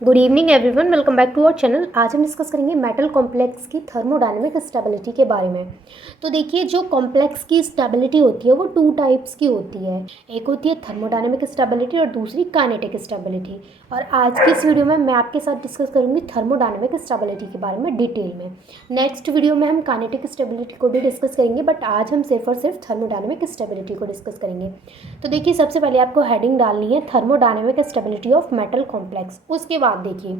Good evening everyone, welcome back to our channel. आज हम discuss करेंगे मेटल कॉम्प्लेक्स की थर्मोडायनेमिक स्टेबिलिटी के बारे में। तो देखिए, जो कॉम्प्लेक्स की स्टेबिलिटी होती है वो टू टाइप्स की होती है। एक होती है थर्मोडायनेमिक स्टेबिलिटी और दूसरी काइनेटिक स्टेबिलिटी। और आज की इस वीडियो में मैं आपके साथ डिस्कस करूंगी थर्मोडायनेमिक स्टेबिलिटी के बारे में डिटेल में। नेक्स्ट वीडियो में हम काइनेटिक स्टेबिलिटी को भी डिस्कस करेंगे, बट आज हम सिर्फ और सिर्फ थर्मोडायनेमिक स्टेबिलिटी को डिस्कस करेंगे। तो देखिए, सबसे पहले आपको हेडिंग डालनी है thermodynamic stability of metal complex. उसके बाद देखिए,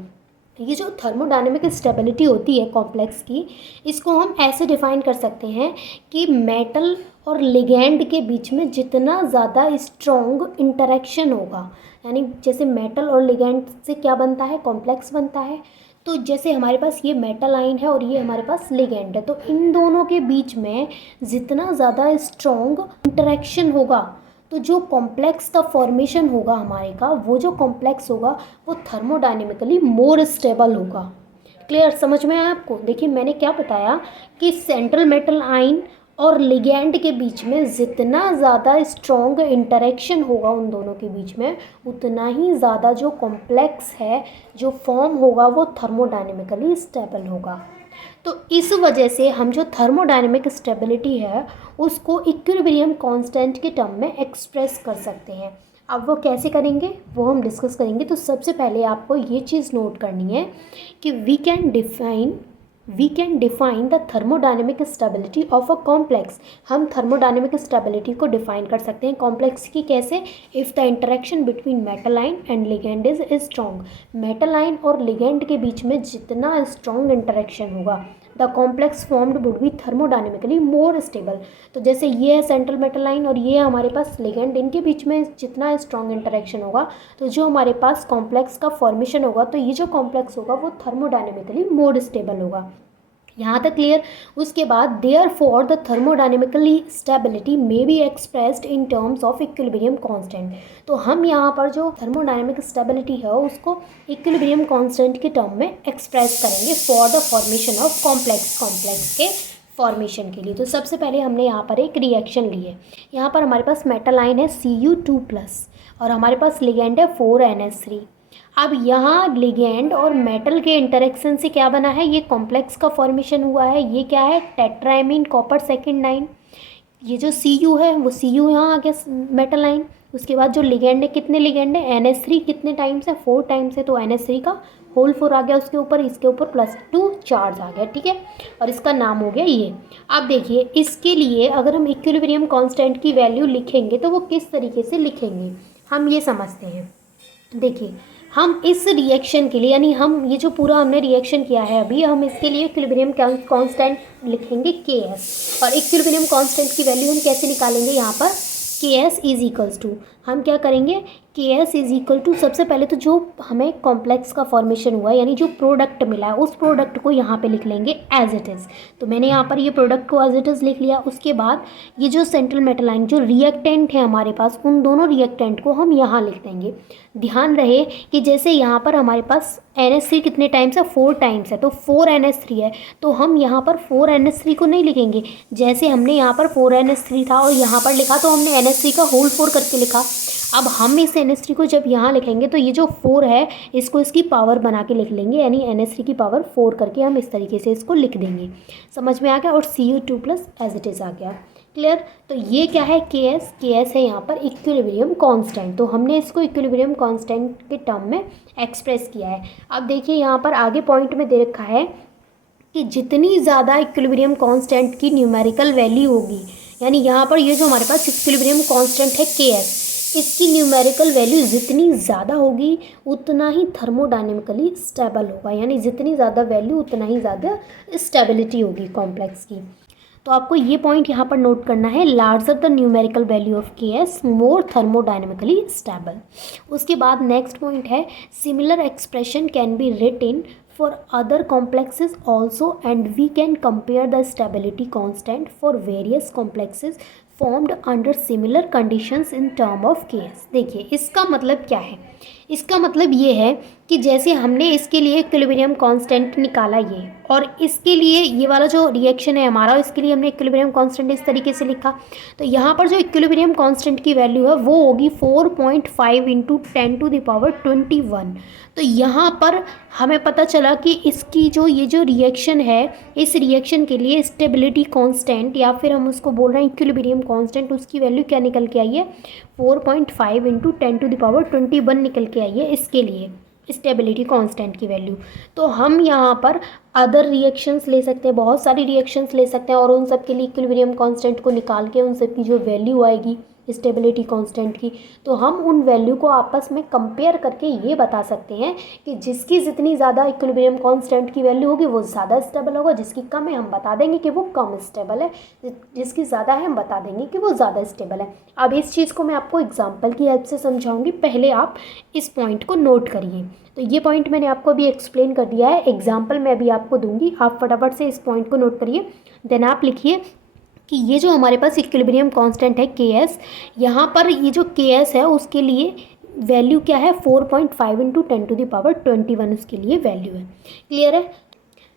ये जो थर्मोडायनेमिक स्टेबिलिटी होती है कॉम्प्लेक्स की, इसको हम ऐसे डिफाइन कर सकते हैं कि मेटल और लिगेंड के बीच में जितना ज़्यादा स्ट्रॉन्ग इंटरेक्शन होगा, यानी जैसे मेटल और लिगेंड से क्या बनता है, कॉम्प्लेक्स बनता है। तो जैसे हमारे पास ये मेटल आयन है और ये हमारे पास लिगेंड है, तो इन दोनों के बीच में जितना ज़्यादा स्ट्रॉन्ग इंटरेक्शन होगा, तो जो कॉम्प्लेक्स का फॉर्मेशन होगा हमारे का, वो जो कॉम्प्लेक्स होगा वो थर्मोडायनेमिकली मोर स्टेबल होगा। क्लियर, समझ में आया आपको? देखिए, मैंने क्या बताया कि सेंट्रल मेटल आयन और लिगेंड के बीच में जितना ज़्यादा स्ट्रॉन्ग इंटरेक्शन होगा उन दोनों के बीच में, उतना ही ज़्यादा जो कॉम्प्लेक्स है, जो फॉर्म होगा, वो थर्मोडायनेमिकली स्टेबल होगा। तो इस वजह से हम जो थर्मोडायनेमिक स्टेबिलिटी है उसको इक्विलिब्रियम कांस्टेंट के टर्म में एक्सप्रेस कर सकते हैं। अब वो कैसे करेंगे वो हम डिस्कस करेंगे। तो सबसे पहले आपको ये चीज़ नोट करनी है कि we can define the thermodynamic stability of a complex. हम थर्मोडायनेमिक स्टेबिलिटी को डिफाइन कर सकते हैं कॉम्प्लेक्स की। कैसे? If the interaction between metal ion and ligand is strong. Metal ion और लिगेंड के बीच में जितना स्ट्रॉन्ग इंटरेक्शन होगा, the complex formed would be thermodynamically more stable. तो जैसे ये है सेंट्रल मेटल लाइन और ये हमारे पास लिगेंड, इनके बीच में जितना स्ट्रॉन्ग इंटरेक्शन होगा, तो जो हमारे पास कॉम्प्लेक्स का फॉर्मेशन होगा, तो ये जो कॉम्प्लेक्स होगा वो थर्मोडायनेमिकली मोर स्टेबल होगा। यहाँ तक क्लियर? उसके बाद there for the thermodynamically stability may be expressed in terms of equilibrium constant. तो हम यहाँ पर जो थर्मोडायनेमिक स्टेबिलिटी है उसको इक्विलिब्रियम कांस्टेंट के टर्म में एक्सप्रेस करेंगे for the formation of complex के फॉर्मेशन के लिए। तो सबसे पहले हमने यहाँ पर एक रिएक्शन ली है। यहाँ पर हमारे पास मेटल आयन है Cu2+ और हमारे पास लिगेंड है 4NH3। अब यहाँ लिगेंड और मेटल के इंटरेक्शन से क्या बना है, ये कॉम्प्लेक्स का फॉर्मेशन हुआ है। ये क्या है? Tetraammine copper second ion. ये जो Cu है वो Cu यहाँ आ गया मेटल आयन। उसके बाद जो लिगेंड है, कितने लिगेंड है? NH3 कितने टाइम्स है? 4 टाइम्स है, तो NH3 का होल 4 आ गया उसके ऊपर, इसके ऊपर +2 चार्ज आ गया, ठीक है। और इसका नाम हो गया ये। अब देखिए, इसके लिए अगर हम इक्विलिब्रियम कांस्टेंट की वैल्यू लिखेंगे तो वो किस तरीके से लिखेंगे हम ये समझते हैं। देखिए, हम इस रिएक्शन के लिए, यानी हम ये जो पूरा हमने रिएक्शन किया है अभी, हम इसके लिए इक्विलिब्रियम कांस्टेंट लिखेंगे Ks। और इक्विलिब्रियम कांस्टेंट की वैल्यू हम कैसे निकालेंगे? यहाँ पर Ks इज इक्वल्स टू, हम क्या करेंगे, Ks इज इक्वल टू, सबसे पहले तो जो हमें कॉम्प्लेक्स का फॉर्मेशन हुआ है, यानी जो प्रोडक्ट मिला है, उस प्रोडक्ट को यहाँ पे लिख लेंगे एज इट इज़। तो मैंने यहाँ पर ये प्रोडक्ट को एज इट इज़ लिख लिया। उसके बाद ये जो सेंट्रल मेटल आयन, जो रिएक्टेंट है हमारे पास, उन दोनों रिएक्टेंट को हम यहाँ लिख देंगे। ध्यान रहे कि जैसे यहाँ पर हमारे पास NH3 कितने टाइम्स है? 4 टाइम्स है, तो 4NH3 है, तो हम यहाँ पर 4NH3 को नहीं लिखेंगे। जैसे हमने यहाँ पर 4NH3 था और यहाँ पर लिखा, तो हमने NH3 का होल 4 करके लिखा। अब हम इस NH3 को जब यहाँ लिखेंगे तो ये जो 4 है इसको इसकी पावर बना के लिख लेंगे, यानी NH3 की पावर 4 करके हम इस तरीके से इसको लिख देंगे। समझ में आ गया? और Cu2+ एज इट इज़ आ गया। क्लियर? तो ये क्या है? Ks है यहाँ पर इक्विलिब्रियम कांस्टेंट। तो हमने इसको इक्विलिब्रियम कांस्टेंट के टर्म में एक्सप्रेस किया है। अब देखिए, यहाँ पर आगे पॉइंट में दे रखा है कि जितनी ज़्यादा इक्विलिब्रियम कांस्टेंट की न्यूमेरिकल वैल्यू होगी, यानी यहाँ पर ये जो हमारे पास इक्विलिब्रियम कांस्टेंट है Ks, इसकी न्यूमेरिकल वैल्यू जितनी ज़्यादा होगी उतना ही थर्मोडायनेमिकली स्टेबल होगा, यानी जितनी ज़्यादा वैल्यू उतना ही ज़्यादा स्टेबिलिटी होगी कॉम्प्लेक्स की। तो आपको ये पॉइंट यहाँ पर नोट करना है, larger the numerical value of Ks more thermodynamically stable. उसके बाद नेक्स्ट पॉइंट है, similar expression can be written for other complexes also and we can compare the stability constant for various complexes formed under similar conditions in term of Ks। देखिए, इसका मतलब क्या है? इसका मतलब ये है कि जैसे हमने इसके लिए इक्विलिब्रियम कांस्टेंट निकाला ये, और इसके लिए ये वाला जो रिएक्शन है हमारा, इसके लिए हमने इक्विलिब्रियम कांस्टेंट इस तरीके से लिखा। तो यहाँ पर जो इक्विलिब्रियम कांस्टेंट की वैल्यू है वो होगी 4.5 इंटू 10⁻21। तो यहाँ पर हमें पता चला कि इसकी जो ये जो रिएक्शन है, इस रिएक्शन के लिए स्टेबिलिटी कांस्टेंट, या फिर हम उसको बोल रहे हैं इक्विलिब्रियम कांस्टेंट, उसकी वैल्यू क्या निकल के आई है, 4.5 इंटू 10⁻21 निकल के आई है इसके लिए स्टेबिलिटी कांस्टेंट की वैल्यू। तो हम यहाँ पर अदर रिएक्शंस ले सकते हैं, बहुत सारी रिएक्शंस ले सकते हैं, और उन सब के लिए इक्विलिब्रियम कांस्टेंट को निकाल के उन सब की जो वैल्यू आएगी स्टेबिलिटी कांस्टेंट की, तो हम उन वैल्यू को आपस में कंपेयर करके ये बता सकते हैं कि जिसकी जितनी ज़्यादा इक्विलिब्रियम कांस्टेंट की वैल्यू होगी वो ज़्यादा स्टेबल होगा, जिसकी कम है हम बता देंगे कि वो कम स्टेबल है, जिसकी ज़्यादा है हम बता देंगे कि वो ज़्यादा स्टेबल है। अब इस चीज़ को मैं आपको एग्जाम्पल की हेल्प से समझाऊंगी, पहले आप इस पॉइंट को नोट करिए। तो ये पॉइंट मैंने आपको अभी एक्सप्लेन कर दिया है, एग्जाम्पल मैं अभी आपको दूंगी, आप फटाफट से इस पॉइंट को नोट करिए। देन आप लिखिए कि ये जो हमारे पास इक्विलिब्रियम कांस्टेंट है के एस, यहाँ पर ये जो के एस है उसके लिए वैल्यू क्या है, 4.5 इंटू 10⁻21 उसके लिए वैल्यू है। क्लियर है?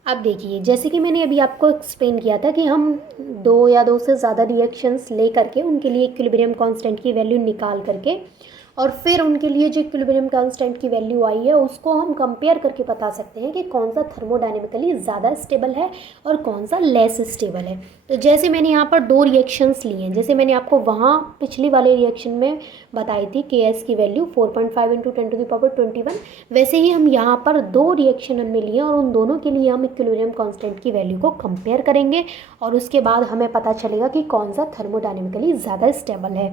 अब देखिए, जैसे कि मैंने अभी आपको एक्सप्लेन किया था कि हम दो या दो से ज़्यादा रिएक्शंस ले करके उनके लिए इक्विलिब्रियम कांस्टेंट की वैल्यू निकाल करके, और फिर उनके लिए जो इक्विलिब्रियम कांस्टेंट की वैल्यू आई है उसको हम कंपेयर करके बता सकते हैं कि कौन सा थर्मोडायनेमिकली ज़्यादा स्टेबल है और कौन सा लेस स्टेबल है। तो जैसे मैंने यहाँ पर दो रिएक्शंस लिए हैं, जैसे मैंने आपको वहाँ पिछली वाले रिएक्शन में बताई थी के एस की वैल्यू 4.5 इंटू 10⁻21, वैसे ही हम यहाँ पर दो रिएक्शन हमने लिए और उन दोनों के लिए हम इक्विलिब्रियम कांस्टेंट की वैल्यू को कंपेयर करेंगे, और उसके बाद हमें पता चलेगा कि कौन सा थर्मोडायनेमिकली ज़्यादा स्टेबल है।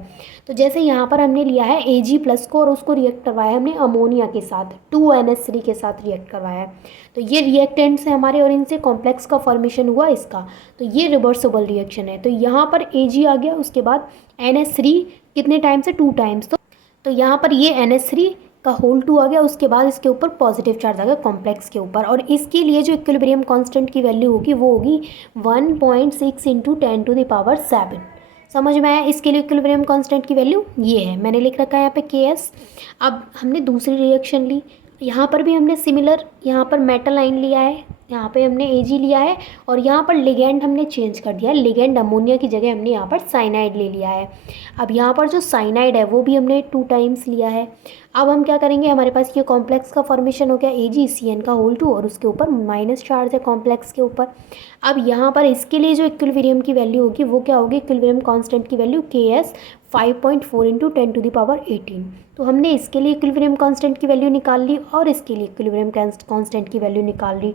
तो जैसे यहाँ पर हमने लिया है Ag+ को, और उसको रिएक्ट करवाया हमने अमोनिया के साथ, 2NH3 के साथ रिएक्ट करवाया है। तो ये रिएक्टेंट्स हैं हमारे, और इनसे कॉम्प्लेक्स का फॉर्मेशन हुआ इसका, तो ये रिवर्सिबल रिएक्शन है। तो यहाँ पर Ag आ गया, उसके बाद NH3 कितने टाइम से, 2 टाइम्स, तो यहाँ पर ये NH3 का होल 2 आ गया, उसके बाद इसके ऊपर पॉजिटिव चार्ज आ गया कॉम्प्लेक्स के ऊपर, और इसके लिए जो इक्विलिब्रियम कांस्टेंट की वैल्यू होगी वो होगी 1.6 इंटू 10⁻7। समझ में आया? इसके लिए इक्विलिब्रियम कांस्टेंट की वैल्यू ये है, मैंने लिख रखा है यहाँ पे के एस। अब हमने दूसरी रिएक्शन ली, यहाँ पर भी हमने सिमिलर, यहाँ पर मेटल आयन लिया है, यहाँ पे हमने Ag लिया है, और यहाँ पर लिगेंड हमने चेंज कर दिया है, लिगेंड अमोनिया की जगह हमने यहाँ पर साइनाइड ले लिया है। अब यहाँ पर जो साइनाइड है वो भी हमने 2 टाइम्स लिया है। अब हम क्या करेंगे, हमारे पास ये कॉम्प्लेक्स का फॉर्मेशन हो गया AgCN का होल 2, और उसके ऊपर माइनस चार्ज है कॉम्प्लेक्स के ऊपर। अब यहाँ पर इसके लिए जो इक्विलिब्रियम की वैल्यू होगी वो क्या होगी, इक्विलिब्रियम कांस्टेंट की वैल्यू के एस 5.4 इंटू 10⁻18। तो हमने इसके लिए इक्विलिब्रियम कांस्टेंट की वैल्यू निकाल ली, और इसके लिए इक्विलिब्रियम कांस्टेंट की वैल्यू निकाल ली।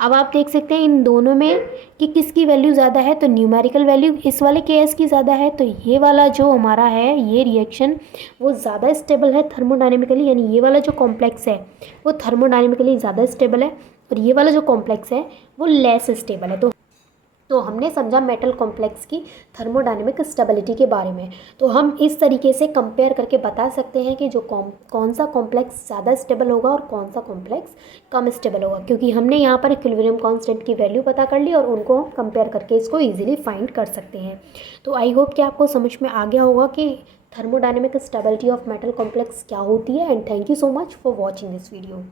अब आप देख सकते हैं इन दोनों में कि किसकी वैल्यू ज़्यादा है, तो न्यूमेरिकल वैल्यू इस वाले के एस की ज़्यादा है, तो ये वाला जो हमारा है ये रिएक्शन वो ज़्यादा स्टेबल है थर्मोडायनेमिकली, यानी ये वाला जो कॉम्प्लेक्स है वो थर्मोडायनेमिकली ज़्यादा स्टेबल है, और ये वाला जो कॉम्प्लेक्स है वो लेस स्टेबल है। तो हमने समझा मेटल कॉम्प्लेक्स की थर्मोडायनेमिक स्टेबिलिटी के बारे में। तो हम इस तरीके से कंपेयर करके बता सकते हैं कि जो कौन सा कॉम्प्लेक्स ज़्यादा स्टेबल होगा और कौन सा कॉम्प्लेक्स कम स्टेबल होगा, क्योंकि हमने यहाँ पर इक्विलिब्रियम कांस्टेंट की वैल्यू पता कर ली, और उनको कंपेयर करके इसको ईजिली फाइंड कर सकते हैं। तो आई होप कि आपको समझ में आ गया होगा कि thermodynamic stability of metal complex क्या होती है। And thank you so much for watching this video.